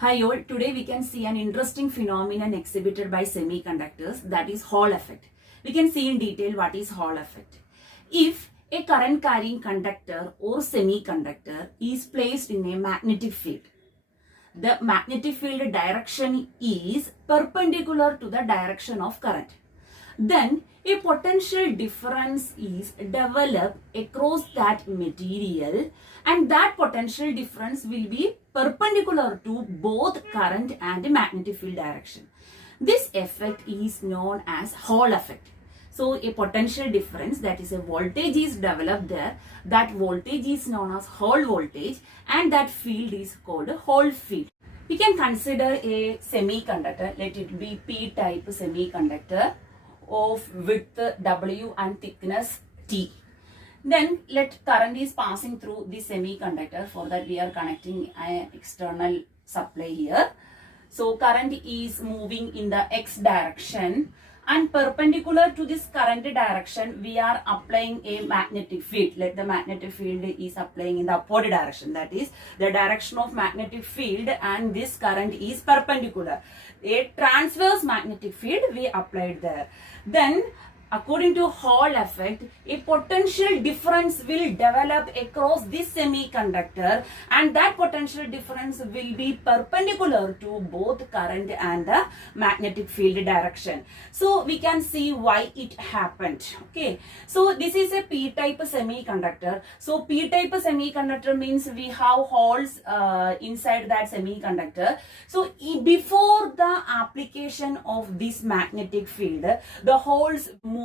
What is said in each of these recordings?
Hi all, today we can see an interesting phenomenon exhibited by semiconductors, that is Hall effect. We can see in detail what is Hall effect. If a current carrying conductor or semiconductor is placed in a magnetic field, the magnetic field direction is perpendicular to the direction of current. Then a potential difference is developed across that material, and that potential difference will be perpendicular to both current and magnetic field direction. This effect is known as Hall effect. So a potential difference, that is a voltage, is developed there. That voltage is known as Hall voltage, and that field is called a Hall field. We can consider a semiconductor, let it be p-type semiconductor of width W and thickness T. Then let current is passing through the semiconductor. For that we are connecting an external supply here. So current is moving in the x direction, and perpendicular to this current direction we are applying a magnetic field. Let the magnetic field is applying in the upward direction, that is the direction of magnetic field, and this current is perpendicular. A transverse magnetic field we applied there. Then according to Hall effect, a potential difference will develop across this semiconductor, and that potential difference will be perpendicular to both current and the magnetic field direction. So we can see why it happened. Okay, so this is a p-type semiconductor. So p-type semiconductor means we have holes inside that semiconductor. So before the application of this magnetic field, the holes move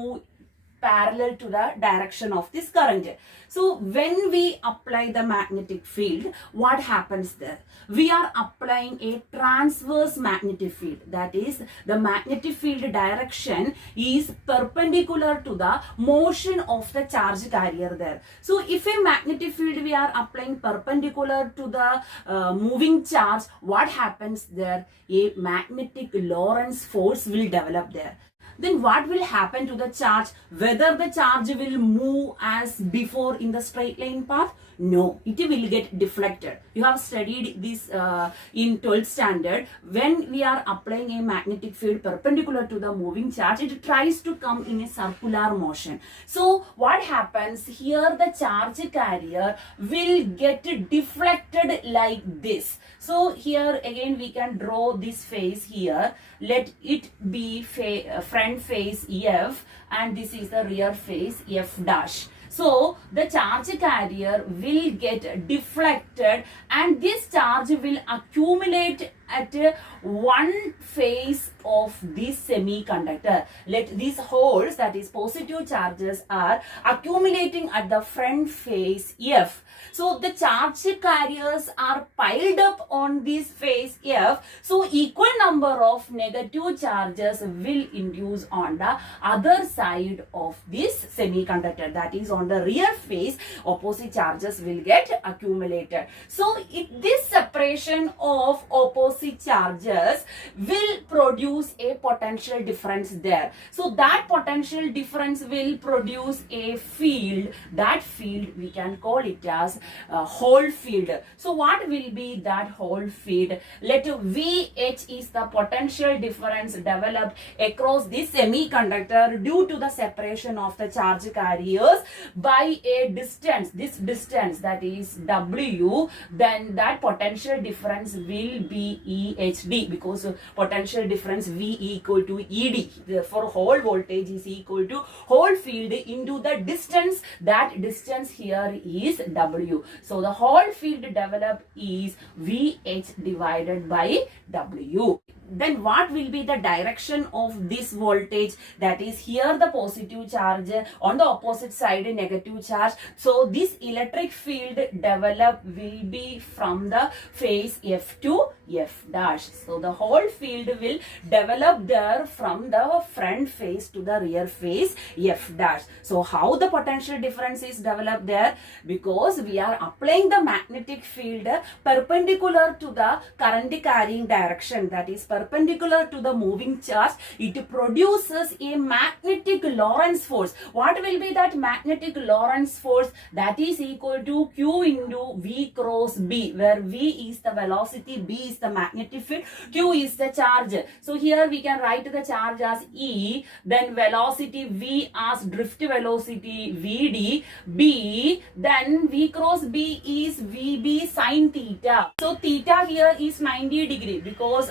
parallel to the direction of this current. So when we apply the magnetic field, what happens there? We are applying a transverse magnetic field, that is the magnetic field direction is perpendicular to the motion of the charge carrier there. So if a magnetic field we are applying perpendicular to the moving charge, what happens there? A magnetic Lorentz force will develop there. Then what will happen to the charge? Whether the charge will move as before in the straight line path? No, it will get deflected. You have studied this in 12th standard. When we are applying a magnetic field perpendicular to the moving charge, it tries to come in a circular motion. So what happens here? The charge carrier will get deflected like this. So here again we can draw this face here. Let it be front face F, and this is the rear face F dash. So the charge carrier will get deflected, and this charge will accumulate at one face of this semiconductor. Let these holes, that is positive charges, are accumulating at the front face F. So the charge carriers are piled up on this face F. So equal number of negative charges will induce on the other side of this semiconductor, that is on the rear face. Opposite charges will get accumulated. So this separation of opposite charges will produce a potential difference there. So that potential difference will produce a field. That field we can call it as Hall field. So what will be that Hall field? Let VH is the potential difference developed across this semiconductor due to the separation of the charge carriers by a distance. This distance, that is W, then that potential difference will be EHD, because potential difference V equal to ED. Therefore Hall voltage is equal to Hall field into the distance. That distance here is W. So the Hall field developed is VH divided by W. Then what will be the direction of this voltage? That is here the positive charge, on the opposite side negative charge. So this electric field developed will be from the face F to F dash. So the Hall field will develop there from the front face to the rear face F dash. So how the potential difference is developed there? Because we are applying the magnetic field perpendicular to the current carrying direction, that is perpendicular to the moving charge. It produces a magnetic Lorentz force. What will be that magnetic Lorentz force? That is equal to Q into V cross B, where V is the velocity, B is is the magnetic field, Q is the charge. So here we can write the charge as E, then velocity V as drift velocity VD, B, then V cross B is VB sine theta. So theta here is 90 degree because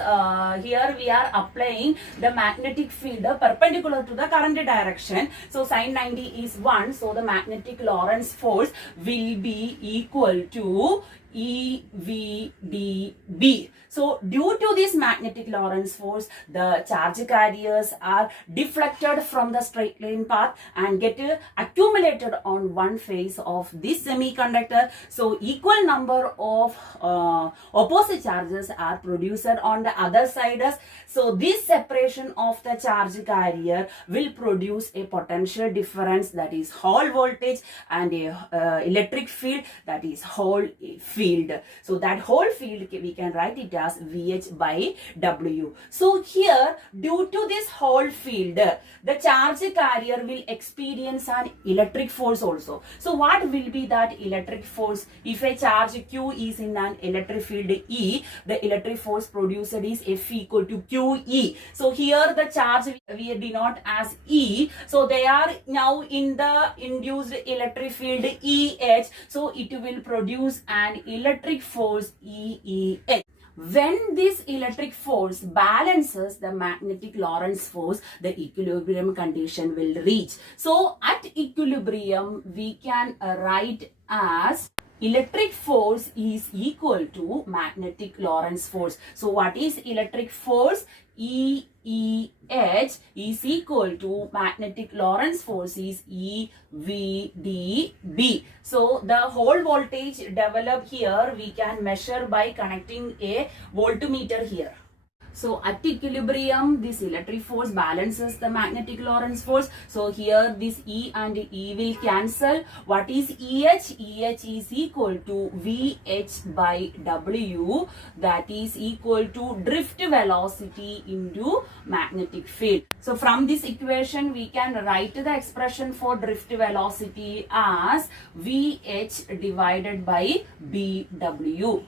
here we are applying the magnetic field perpendicular to the current direction. So sine 90 is 1. So the magnetic Lorentz force will be equal to EVDB. So due to this magnetic Lorentz force, the charge carriers are deflected from the straight line path and get accumulated on one face of this semiconductor. So equal number of opposite charges are produced on the other side. So this separation of the charge carrier will produce a potential difference, that is Hall voltage, and a electric field, that is Hall field. So that Hall field we can write it as VH by W. So here, due to this Hall field, the charge carrier will experience an electric force also. So what will be that electric force? If a charge Q is in an electric field E, the electric force produced is F equal to QE. So here the charge we denote as E. So they are now in the induced electric field EH. So it will produce an electric force EEH. When this electric force balances the magnetic Lorentz force, the equilibrium condition will reach. So at equilibrium, we can write as electric force is equal to magnetic Lorentz force. So what is electric force? EEH is equal to magnetic Lorentz force is EVDB. So the Hall voltage developed here we can measure by connecting a voltmeter here. So at equilibrium, this electric force balances the magnetic Lorentz force. So here this E and E will cancel. What is EH? EH is equal to VH by W, that is equal to drift velocity into magnetic field. So from this equation we can write the expression for drift velocity as VH divided by BW.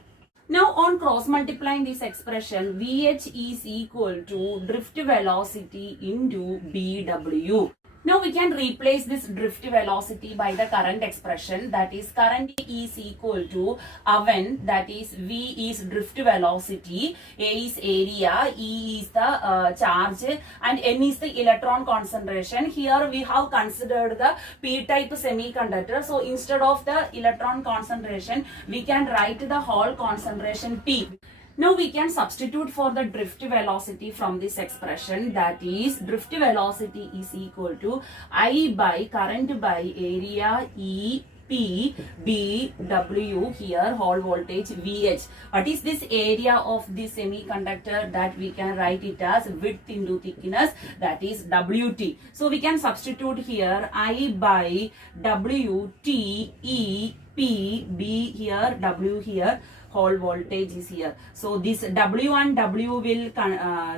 Now on cross multiplying this expression, VH is equal to drift velocity into BW. Now we can replace this drift velocity by the current expression, that is current is equal to oven, that is V is drift velocity, A is area, E is the charge, and N is the electron concentration. Here we have considered the p-type semiconductor. So instead of the electron concentration, we can write the Hall concentration P. Now we can substitute for the drift velocity from this expression, that is drift velocity is equal to I by current by area E P B W, here Hall voltage VH. What is this area of this semiconductor? That we can write it as width into thickness, that is WT. So we can substitute here I by W T E P B here, W here, Hall voltage is here. So this W and W will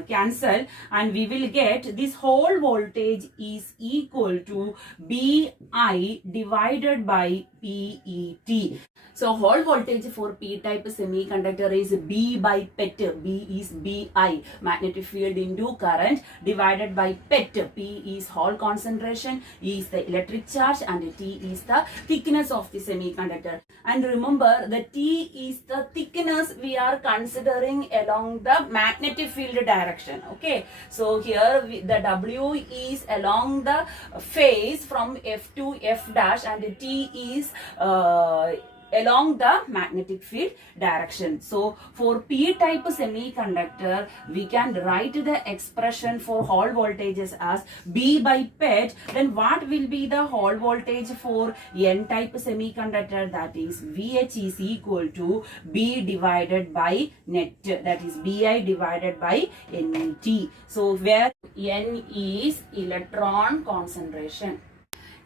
cancel and we will get this Hall voltage is equal to BI divided by PET. So Hall voltage for p-type semiconductor is B by PET. B is BI, magnetic field into current, divided by PET. P is Hall concentration, E is the electric charge, and T is the thickness of the semiconductor. And remember, the T is the thickness we are considering along the magnetic field direction. Okay, so here the W is along the phase from F to F dash, and T is along the magnetic field direction. So for p-type semiconductor, we can write the expression for Hall voltages as B by PET. Then what will be the Hall voltage for n-type semiconductor? That is VH is equal to B divided by net, that is BI divided by NT. So where N is electron concentration.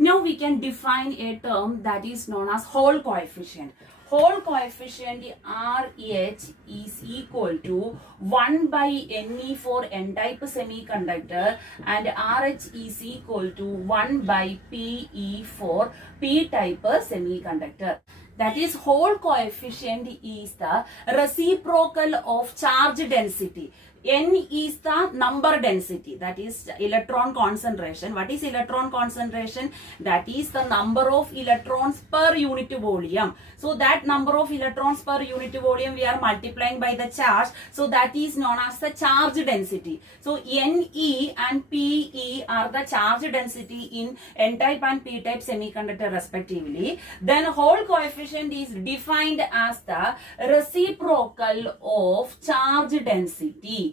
Now we can define a term that is known as Hall coefficient. Hall coefficient RH is equal to 1 by Ne for n-type semiconductor, and RH is equal to 1 by Pe for p-type semiconductor. That is, Hall coefficient is the reciprocal of charge density. N is the number density, that is electron concentration. What is electron concentration? That is the number of electrons per unit volume. So that number of electrons per unit volume we are multiplying by the charge. So that is known as the charge density. So Ne and Pe are the charge density in N-type and P-type semiconductor respectively. Then Hall coefficient is defined as the reciprocal of charge density.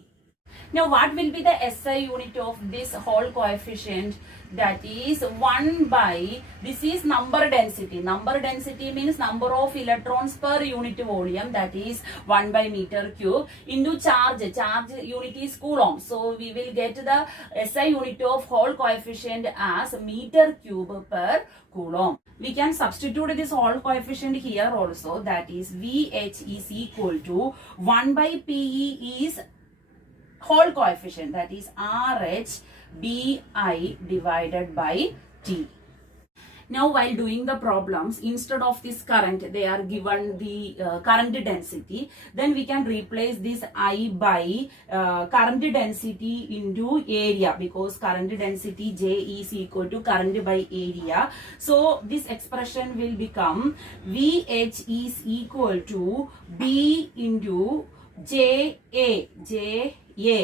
Now, what will be the SI unit of this Hall coefficient? That is 1 by, this is number density. Number density means number of electrons per unit volume, that is 1 by meter cube, into charge. Charge unit is Coulomb. So, we will get the SI unit of Hall coefficient as meter cube per Coulomb. We can substitute this Hall coefficient here also, that is VH is equal to 1 by PE is Hall coefficient, that is RH BI divided by T. Now, while doing the problems, instead of this current, they are given the current density. Then we can replace this I by current density into area, because current density J is equal to current by area. So, this expression will become VH is equal to B into JA. A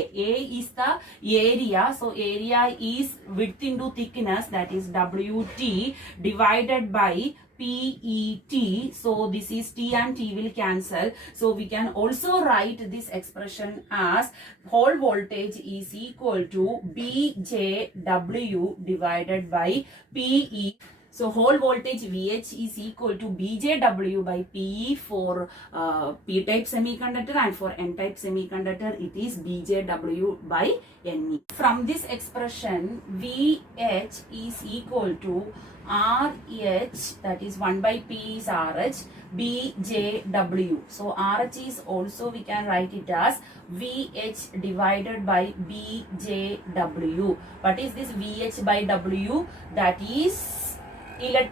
is the area, so area is width into thickness, that is WT divided by PET. So this is T and T will cancel. So we can also write this expression as Hall voltage is equal to BJW divided by PE. So, Hall voltage VH is equal to BJW by PE for P-type semiconductor, and for N-type semiconductor it is BJW by NE. From this expression, VH is equal to RH, that is 1 by P is RH, BJW. So, RH is also, we can write it as VH divided by BJW. What is this VH by W? That is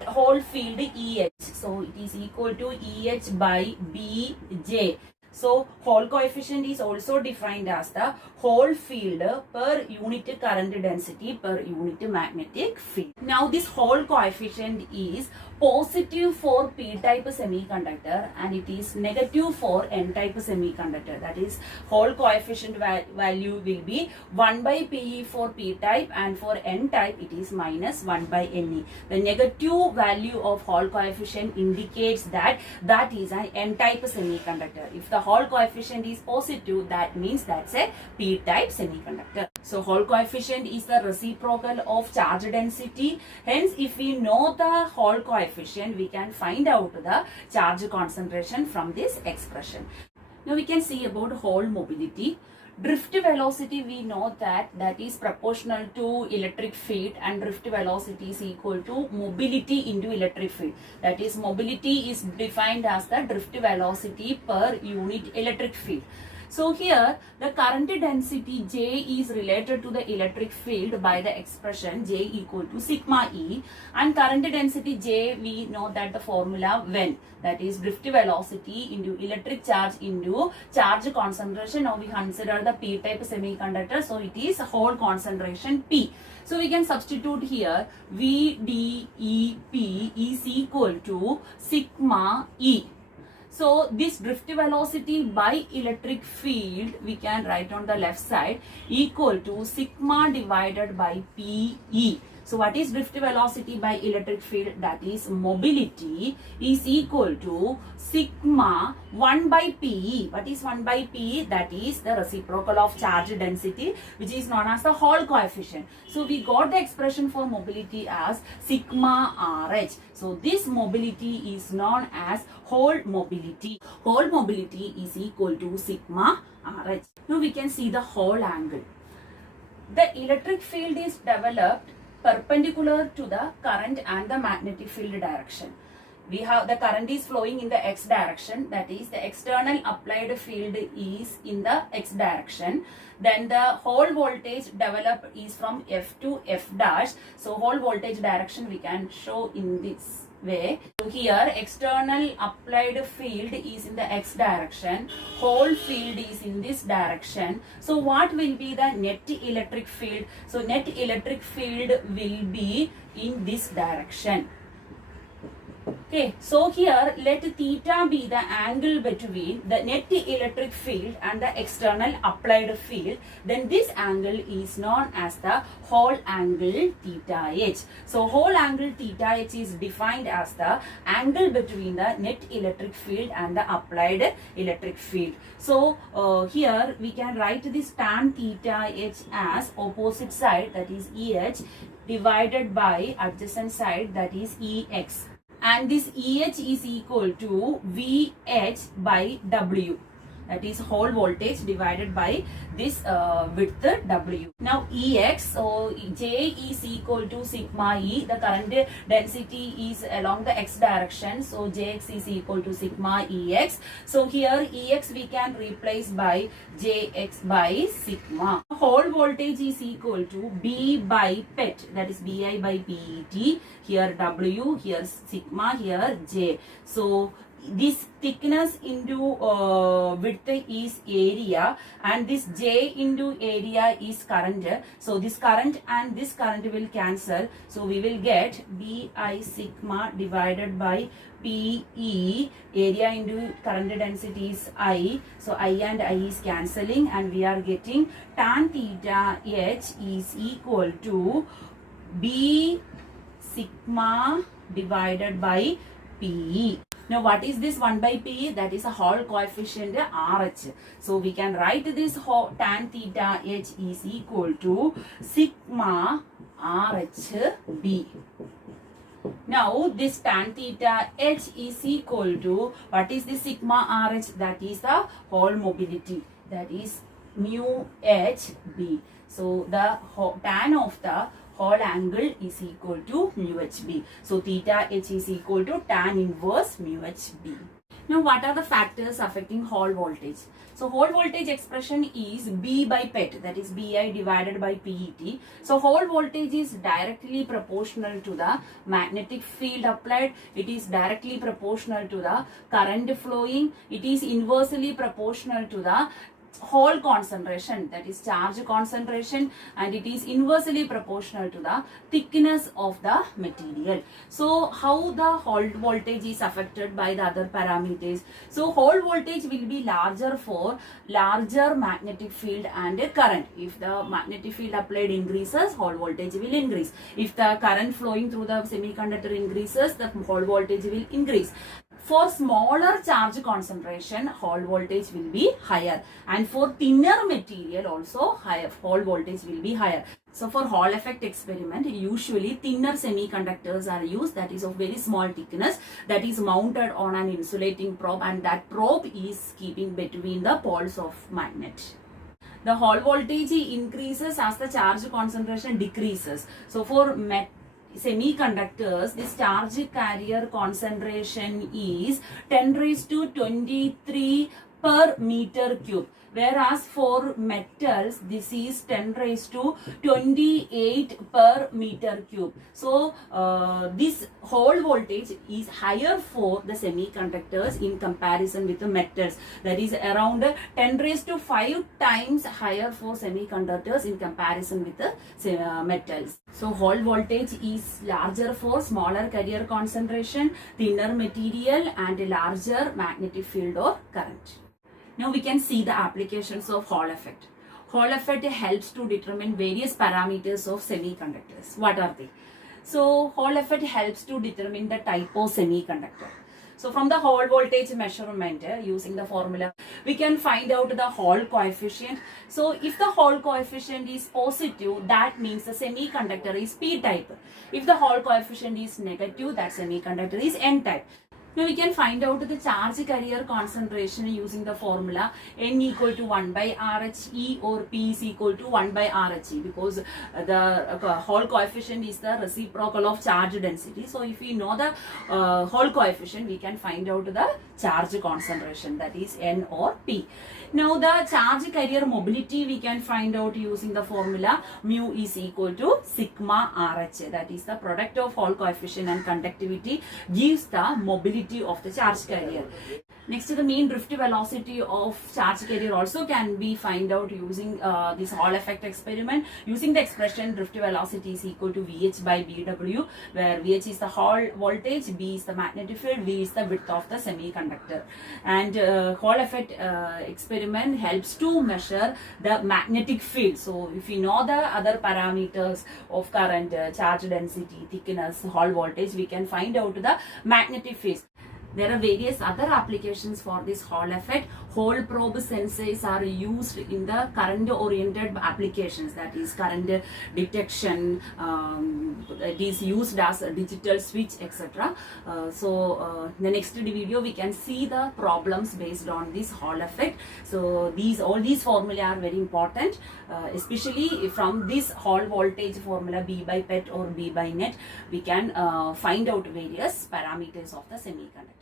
Hall field EH. So it is equal to EH by BJ. So Hall coefficient is also defined as the Hall field per unit current density per unit magnetic field. Now this Hall coefficient is positive for P-type semiconductor and it is negative for N-type semiconductor. That is, Hall coefficient value will be 1 by PE for P-type, and for N-type it is minus 1 by NE. The negative value of Hall coefficient indicates that that is an N-type semiconductor. If the Hall coefficient is positive, that means that's a P-type semiconductor. So Hall coefficient is the reciprocal of charge density. Hence, if we know the Hall coefficient, we can find out the charge concentration from this expression. Now we can see about Hall mobility. Drift velocity, we know that is proportional to electric field, and drift velocity is equal to mobility into electric field. That is, mobility is defined as the drift velocity per unit electric field. So here the current density J is related to the electric field by the expression J equal to sigma E, and current density J, we know that the formula when, that is drift velocity into electric charge into charge concentration. Now we consider the P-type semiconductor, so it is Hall concentration P. So we can substitute here VDEP is equal to sigma E. So this drift velocity by electric field we can write on the left side equal to sigma divided by PE. So what is drift velocity by electric field? That is, mobility is equal to sigma 1 by PE. What is 1 by PE? That is the reciprocal of charge density, which is known as the Hall coefficient. So we got the expression for mobility as sigma RH. So this mobility is known as Hall mobility. Hall mobility is equal to sigma RH. Now we can see the Hall angle. The electric field is developed perpendicular to the current and the magnetic field direction. We have the current is flowing in the x direction, that is the external applied field is in the x direction. Then the Hall voltage developed is from F to F dash. So Hall voltage direction we can show in this way. So here external applied field is in the x direction, Hall field is in this direction. So what will be the net electric field? So net electric field will be in this direction. Okay, so here let theta be the angle between the net electric field and the external applied field. Then this angle is known as the Hall angle theta h. So Hall angle theta h is defined as the angle between the net electric field and the applied electric field. So here we can write this tan theta h as opposite side, that is EH, divided by adjacent side, that is EX. And this EH is equal to VH by W. That is Hall voltage divided by this width W. Now EX, so J is equal to sigma E. The current density is along the X direction. So Jx is equal to sigma EX. So here EX we can replace by Jx by sigma. Hall voltage is equal to B by PET. That is Bi by PET. Here W, here sigma, here J. So this thickness into width is area, and this J into area is current. So this current and this current will cancel. So we will get Bi sigma divided by PE. Area into current density is I. So I and I is cancelling, and we are getting tan theta H is equal to B sigma divided by PE. Now what is this 1 by P? That is a Hall coefficient RH. So we can write this tan theta H is equal to sigma RHB. Now this tan theta H is equal to, what is the sigma RH? That is the Hall mobility. That is mu HB. So the tan of the Hall angle is equal to mu HB. So theta H is equal to tan inverse mu HB. Now what are the factors affecting Hall voltage? So Hall voltage expression is B by PET, that is Bi divided by PET. So Hall voltage is directly proportional to the magnetic field applied. It is directly proportional to the current flowing. It is inversely proportional to the Hall concentration, that is charge concentration, and it is inversely proportional to the thickness of the material. So how the Hall voltage is affected by the other parameters? So Hall voltage will be larger for larger magnetic field and current. If the magnetic field applied increases, Hall voltage will increase. If the current flowing through the semiconductor increases, the Hall voltage will increase. For smaller charge concentration, Hall voltage will be higher, and for thinner material also higher, Hall voltage will be higher. So for Hall effect experiment, usually thinner semiconductors are used, that is of very small thickness, that is mounted on an insulating probe, and that probe is keeping between the poles of magnet. The Hall voltage increases as the charge concentration decreases. So for semiconductors, this charge carrier concentration is 10 raised to 23 per meter cube. Whereas for metals, this is 10 raised to 28 per meter cube. So this Hall voltage is higher for the semiconductors in comparison with the metals. That is around 10 raised to 5 times higher for semiconductors in comparison with the metals. So Hall voltage is larger for smaller carrier concentration, thinner material, and a larger magnetic field or current. Now we can see the applications of Hall effect. Hall effect helps to determine various parameters of semiconductors. What are they? So Hall effect helps to determine the type of semiconductor. So from the Hall voltage measurement using the formula, we can find out the Hall coefficient. So if the Hall coefficient is positive, that means the semiconductor is P-type. If the Hall coefficient is negative, that semiconductor is N-type. Now we can find out the charge carrier concentration using the formula N equal to 1 by RHE or P is equal to 1 by RHE, because the Hall coefficient is the reciprocal of charge density. So if we know the Hall coefficient, we can find out the charge concentration, that is N or P. Now the charge carrier mobility we can find out using the formula mu is equal to sigma RH. That is the product of Hall coefficient and conductivity gives the mobility of the charge carrier. Next, the mean drift velocity of charge carrier also can be find out using this Hall effect experiment. Using the expression drift velocity is equal to VH by BW, where VH is the Hall voltage, B is the magnetic field, V is the width of the semiconductor. And Hall effect experiment helps to measure the magnetic field. So if we know the other parameters of current, charge density, thickness, Hall voltage, we can find out the magnetic field. There are various other applications for this Hall effect. Hall probe sensors are used in the current oriented applications, that is current detection. It is used as a digital switch, etc. In the next video we can see the problems based on this Hall effect. So all these formula are very important, especially from this Hall voltage formula B by PET or B by net we can find out various parameters of the semiconductor.